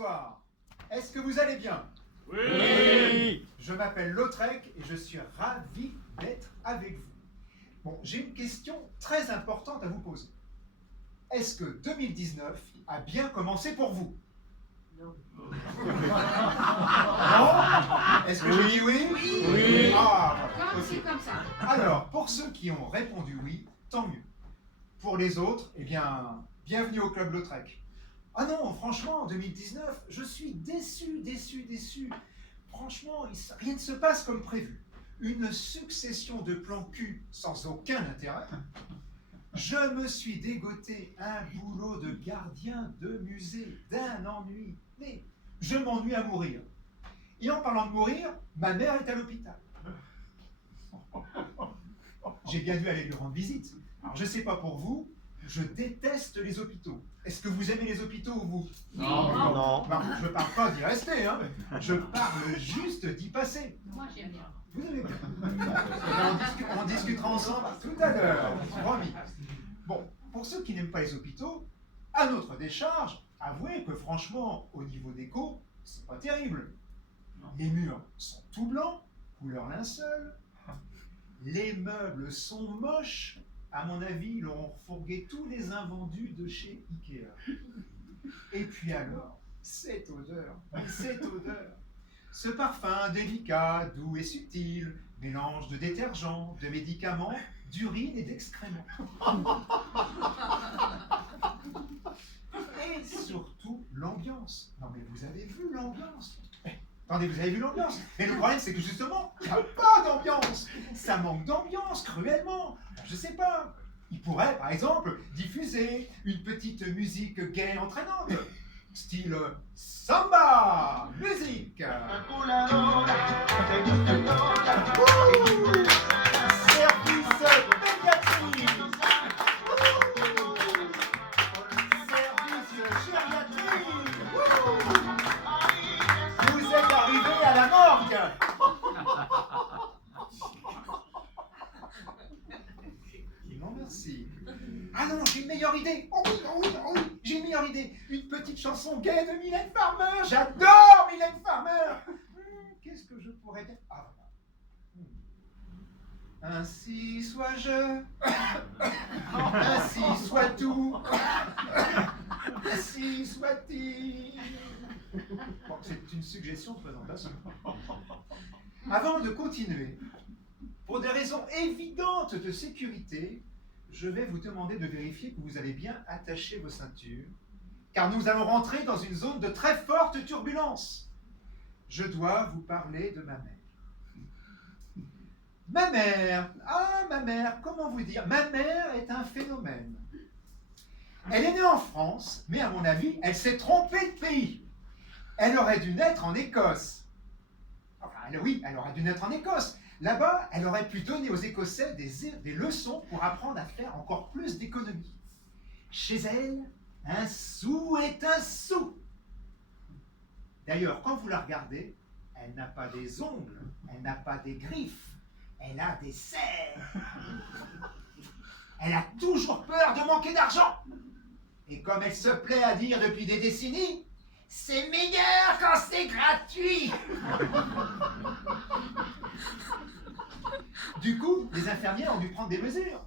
bonsoir. Est-ce que vous allez bien? Oui. Je m'appelle Lautrec et je suis ravi d'être avec vous. Bon, j'ai une question très importante à vous poser. Est-ce que 2019 a bien commencé pour vous? Non. Non? Est-ce que je dis oui? Oui. Ah, voilà. Comme Ok. c'est comme ça. Alors, pour ceux qui ont répondu oui, tant mieux. Pour les autres, eh bien, bienvenue au Club Lautrec. Ah non, franchement, en 2019, je suis déçu. Franchement, rien ne se passe comme prévu. Une succession de plans cul sans aucun intérêt. Je me suis dégoté un boulot de gardien de musée, d'un ennui. Mais je m'ennuie à mourir. Et en parlant de mourir, ma mère est à l'hôpital. J'ai bien dû aller lui rendre visite. Alors je sais pas pour vous, je déteste les hôpitaux. Est-ce que vous aimez les hôpitaux, vous? Non. Non, je parle pas d'y rester, hein. Je parle juste d'y passer. Moi j'aime bien. Vous aimez bien. On discutera ensemble tout à l'heure, promis. Bon, pour ceux qui n'aiment pas les hôpitaux, à notre décharge, avouez que franchement, au niveau déco, c'est pas terrible. Les murs sont tout blancs, couleur linceul. Les meubles sont moches. À mon avis, ils auront refourgué tous les invendus de chez Ikea. Et puis alors, cette odeur. Ce parfum délicat, doux et subtil, mélange de détergents, de médicaments, d'urine et d'excréments. Et surtout, l'ambiance. Non mais vous avez vu l'ambiance? Attendez, vous avez vu l'ambiance? Mais le problème, c'est que justement, il n'y a pas d'ambiance. Ça manque d'ambiance, cruellement. Je sais pas. Il pourrait, par exemple, diffuser une petite musique gaie entraînante. Style samba, musique. Service pédiatrie. Service gériatrie. Vous êtes arrivé à la morgue. Non, merci. Ah non, j'ai une meilleure idée. Oh oui, j'ai une meilleure idée. Une petite chanson gaie de Mylène Farmer. J'adore Mylène Farmer. Qu'est-ce que je pourrais dire? Ah, ainsi soit-je, ainsi soit tout, ainsi soit-il. Bon, c'est une suggestion de présentation. Avant de continuer, pour des raisons évidentes de sécurité, je vais vous demander de vérifier que vous avez bien attaché vos ceintures, car nous allons rentrer dans une zone de très forte turbulence. Je dois vous parler de ma mère. Ma mère, comment vous dire? Ma mère est un phénomène. Elle est née en France, mais à mon avis, elle s'est trompée de pays. Elle aurait dû naître en Écosse. Enfin, oui, elle aurait dû naître en Écosse. Là-bas, elle aurait pu donner aux Écossais des leçons pour apprendre à faire encore plus d'économie. Chez elle, un sou est un sou. D'ailleurs, quand vous la regardez, elle n'a pas des ongles, elle n'a pas des griffes. Elle a des serres. Elle a toujours peur de manquer d'argent. Et comme elle se plaît à dire depuis des décennies, c'est meilleur quand c'est gratuit. Du coup, les infirmières ont dû prendre des mesures.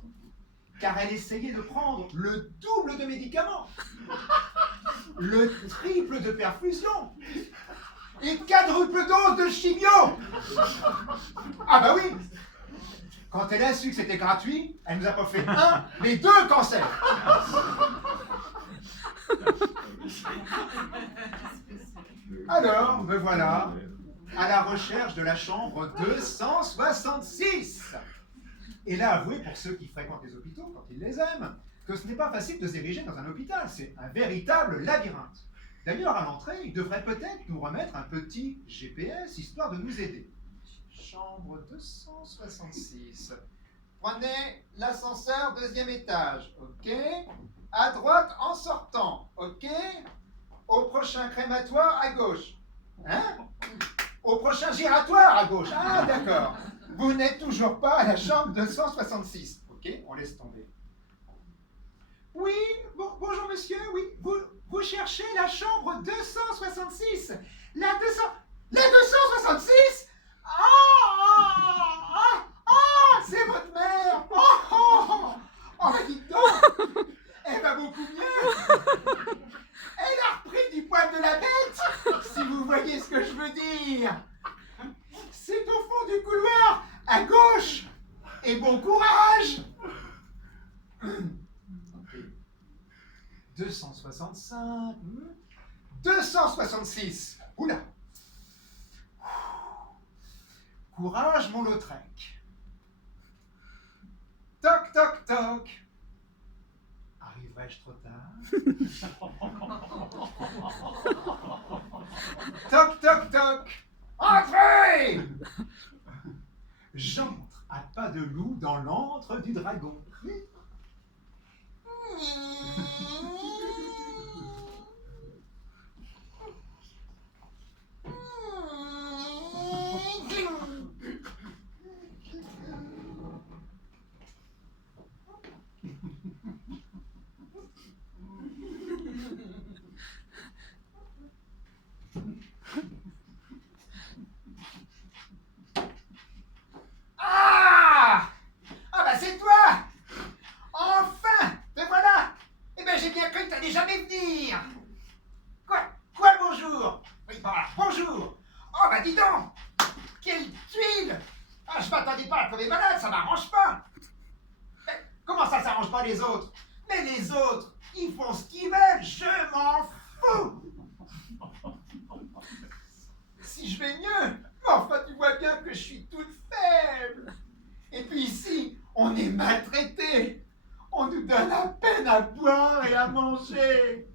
Car elle essayait de prendre le double de médicaments, le triple de perfusion et quadruple dose de chimio. Ah bah oui. Quand elle a su que c'était gratuit, elle nous a pas fait un, mais deux cancers. Alors, me voilà à la recherche de la chambre 266. Et là, avouez, pour ceux qui fréquentent les hôpitaux, quand ils les aiment, que ce n'est pas facile de s'ériger dans un hôpital. C'est un véritable labyrinthe. D'ailleurs, à l'entrée, ils devraient peut-être nous remettre un petit GPS, histoire de nous aider. Chambre 266. Prenez l'ascenseur 2e étage, ok? À droite en sortant, ok? Au prochain crématoire à gauche. Hein? Au prochain giratoire à gauche. Ah, d'accord. Vous n'êtes toujours pas à la chambre 266. Ok, on laisse tomber. Oui, bonjour monsieur, oui. Vous cherchez la chambre 266? 5, 266. Oula. Courage, mon Lautrec. Toc, toc, toc. Arriverai-je trop tard? Toc, toc, toc. Entrez! J'entre à pas de loup dans l'antre du dragon. Ah! Ah bah c'est toi! Enfin! Te voilà! Eh ben j'ai bien cru que t'allais jamais venir! Quoi, bonjour? Oui, voilà, bonjour! Oh bah dis donc! Quelle tuile! Ah, je m'attendais pas à tomber malade, ça m'arrange pas! Mais comment ça s'arrange pas les autres? Mais les autres, ils font ce qu'ils veulent, je m'en fous! Si je vais mieux, mais enfin tu vois bien que je suis toute faible! Et puis ici, on est maltraité. On nous donne à peine à boire et à manger.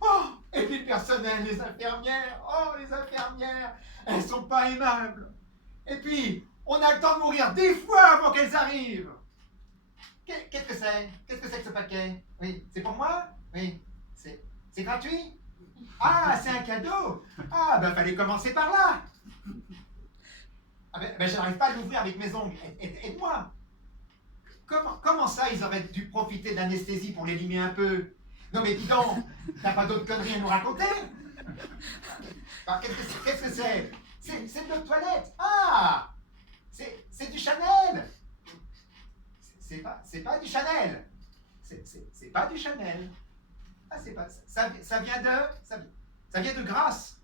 Oh, et puis le personnel, les infirmières, elles sont pas aimables. Et puis, on a le temps de mourir 10 fois avant qu'elles arrivent. Qu'est-ce que c'est? Qu'est-ce que c'est que ce paquet? Oui, c'est pour moi? Oui, c'est gratuit? Ah, c'est un cadeau? Ah, ben fallait commencer par là. Ah ben je n'arrive pas à l'ouvrir avec mes ongles. Aide-moi. Comment ça, ils auraient dû profiter de l'anesthésie pour les limer un peu? Non mais dis donc, t'as pas d'autres conneries à nous raconter? Qu'est-ce que c'est? C'est de l'eau de toilette. Ah! C'est du Chanel. C'est pas du Chanel. C'est pas du Chanel. Ah, c'est pas... Ça vient de... Ça vient de Grasse.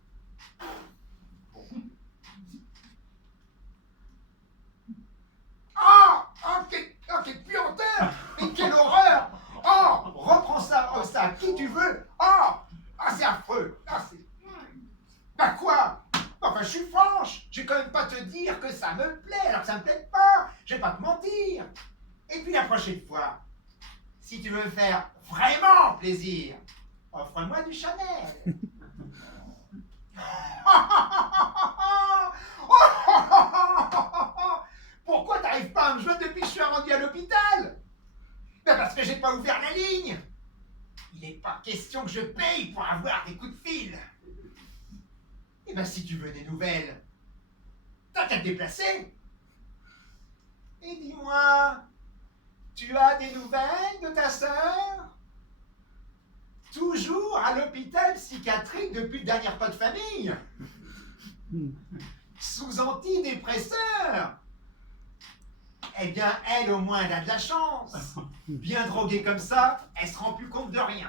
Quelle puanteur! Mais quelle horreur! Oh, reprends ça, à qui tu veux! C'est affreux! Bah quoi? Enfin, je suis franche! Je vais quand même pas te dire que ça me plaît, alors que ça me plaît pas! Je vais pas te mentir! Et puis la prochaine fois, si tu veux me faire vraiment plaisir, offre-moi du Chanel! Pourquoi t'arrives pas à me joindre depuis que je suis rendu à l'hôpital? Ben parce que j'ai pas ouvert la ligne. Il n'est pas question que je paye pour avoir des coups de fil. Et ben si tu veux des nouvelles, t'as qu'à te déplacer. Et dis-moi, tu as des nouvelles de ta sœur? Toujours à l'hôpital psychiatrique depuis le dernier repas de famille. Sous antidépresseur. Eh bien, elle, au moins, elle a de la chance. Bien droguée comme ça, elle se rend plus compte de rien.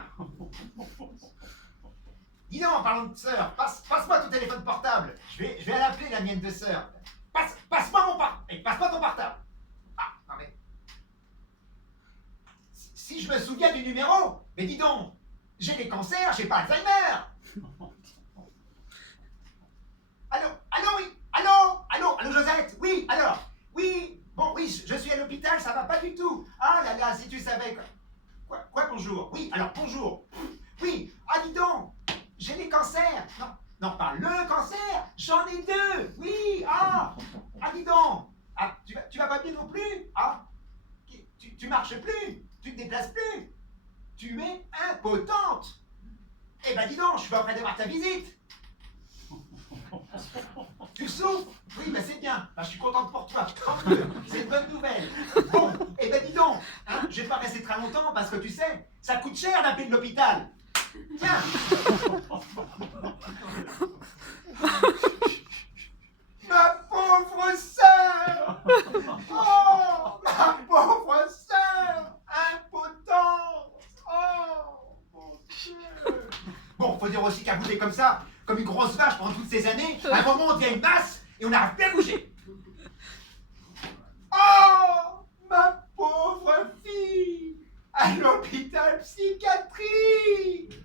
Dis donc, en parlant de sœur, passe-moi ton téléphone portable. Je vais aller appeler la mienne de sœur. Passe-moi ton portable. Ah, non mais... Si je me souviens du numéro, mais dis donc, j'ai des cancers, j'ai pas Alzheimer. Allô, Josette? Oui, alors? Oui, bon, oui, je suis à l'hôpital, ça va pas du tout. Ah là là, si tu savais... Quoi, bonjour? Oui, alors, bonjour. Oui, dis donc, j'ai des cancers. Non, pas le cancer, j'en ai 2. Oui, dis donc. Ah, tu vas pas bien non plus? Ah, tu marches plus, tu te déplaces plus. Tu es impotente. Eh ben dis donc, je suis pas prêt d'avoir ta visite. Tu souffres? Oui, ben c'est bien. Ben, je suis contente pour toi. Tant mieux. C'est une bonne nouvelle. Bon, eh ben dis donc, je vais pas rester très longtemps parce que tu sais, ça coûte cher d'appeler de l'hôpital. Tiens. Ma pauvre sœur. Oh, ma pauvre sœur. Impotente. Oh, mon Dieu. Bon, faut dire aussi qu'à bouger comme ça, comme une grosse vache pendant toutes ces années, à un moment on devient une masse et on n'arrive plus à bouger. Oh, ma pauvre fille, à l'hôpital psychiatrique.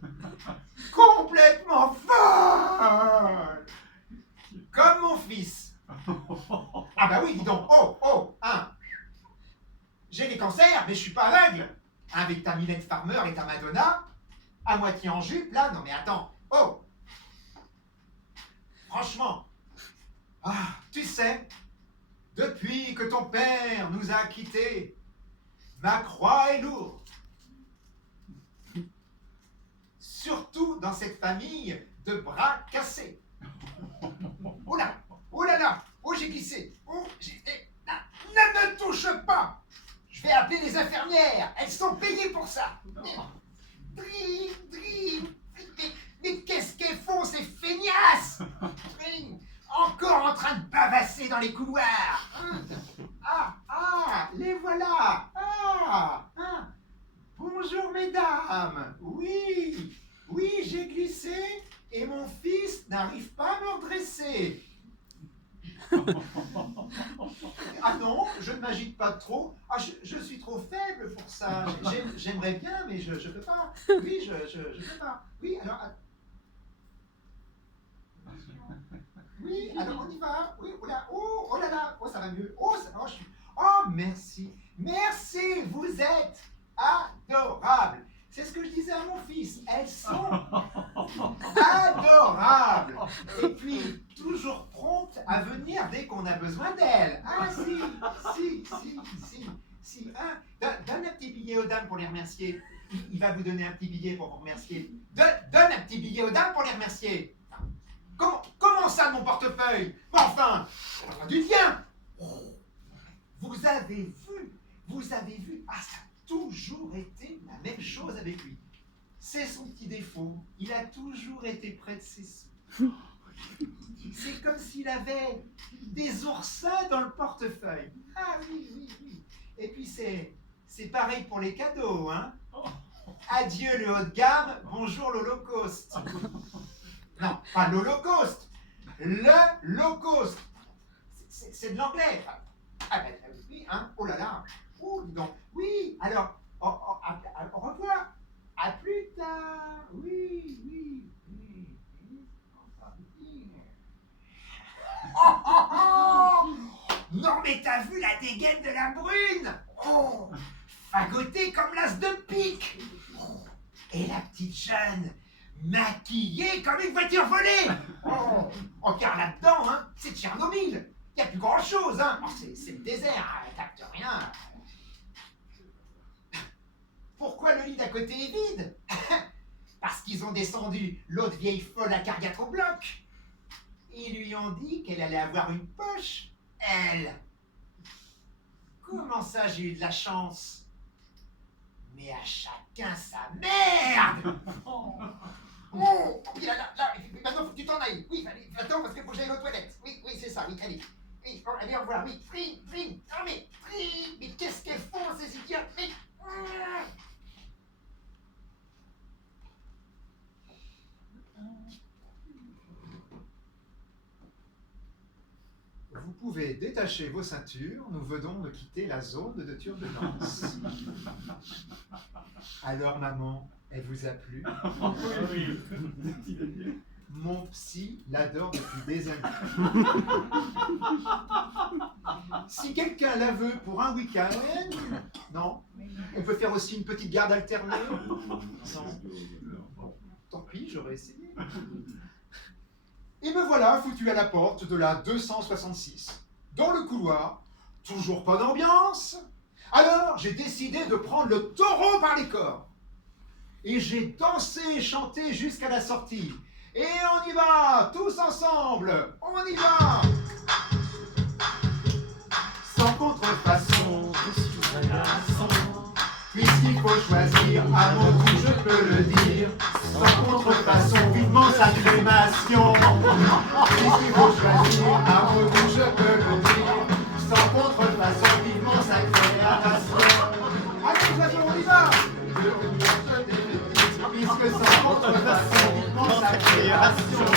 Mylène Farmer et ta Madonna, à moitié en jupe, là. Non mais attends, oh! Franchement, tu sais, depuis que ton père nous a quittés, ma croix est lourde. Surtout dans cette famille de bras cassés. Oh là, oh là là, oh j'ai glissé, oh j'ai... Ne me touche pas! Je vais appeler les infirmières, elles sont payées pour ça. Mais qu'est-ce qu'elles font ces feignasses? Encore en train de bavasser dans les couloirs. Les voilà. Bonjour mesdames. Oui, j'ai glissé et mon fils n'arrive pas à me redresser. Ah non, je ne m'agite pas trop. Je suis trop faible pour ça. J'aimerais bien, mais je peux pas. Oui, je peux pas. Oui, alors... Oui, alors on y va. Oui, oh là là, oh ça va mieux. Oh, merci. Merci, vous êtes adorables. C'est ce que je disais à mon fils. Elles sont adorables. Et puis, toujours promptes à venir dès qu'on a besoin d'elles. Si. Donne un petit billet aux dames pour les remercier. Il va vous donner un petit billet pour vous remercier. Donne un petit billet aux dames pour les remercier. Comment ça, mon portefeuille? Mais enfin, du tien. Vous avez vu. Ça a toujours été la même chose avec lui. C'est son petit défaut. Il a toujours été près de ses sous. C'est comme s'il avait des oursins dans le portefeuille. Oui. Et puis c'est pareil pour les cadeaux, hein. Adieu le haut de gamme, bonjour l'Holocauste. Non, pas l'Holocauste, le low cost. C'est de l'anglais. Oui, hein, oh là là. Oh, dis donc. Oui, alors, au revoir. À plus tard. Oui. Non, mais t'as vu la dégaine de la brune? Oh, fagotée comme l'as de pique. Et la petite jeune, maquillée comme une voiture volée. Oh, car là-dedans, hein, c'est Tchernobyl. Il n'y a plus grand-chose, hein. Oh, c'est le désert, t'actes rien. Pourquoi le lit d'à côté est vide? Parce qu'ils ont descendu l'autre vieille folle à cardiatre au bloc. Ils lui ont dit qu'elle allait avoir une poche, elle. Comment ça, j'ai eu de la chance? Mais à chacun sa merde. Puis là, maintenant faut que tu t'en ailles. Oui, allez, attends parce qu'il faut que j'aille aux toilettes. Oui, c'est ça, oui, allez. Oui, allez, au revoir, oui, mais qu'est-ce qu'elles font ces idiots? Vous pouvez détacher vos ceintures, nous venons de quitter la zone de turbulence. Alors maman, elle vous a plu? Oui. Mon psy l'adore depuis des années. Si quelqu'un la veut pour un week-end, non? On peut faire aussi une petite garde alternée? Non. Bon, tant pis, j'aurais essayé. Et me voilà foutu à la porte de la 266. Dans le couloir, toujours pas d'ambiance. Alors, j'ai décidé de prendre le taureau par les cornes. Et j'ai dansé et chanté jusqu'à la sortie. Et on y va, tous ensemble, on y va. Sans contrefaçon, puisqu'il faut choisir, à mon tour je peux le dire. Sans contrefaçon, vivement sa crémation. Puisqu'il faut choisir, à mon tour je peux le dire. Sans contrefaçon, vivement sa création. Allez, oiseaux, on y va. Puisque sans contrefaçon, vivement sa création.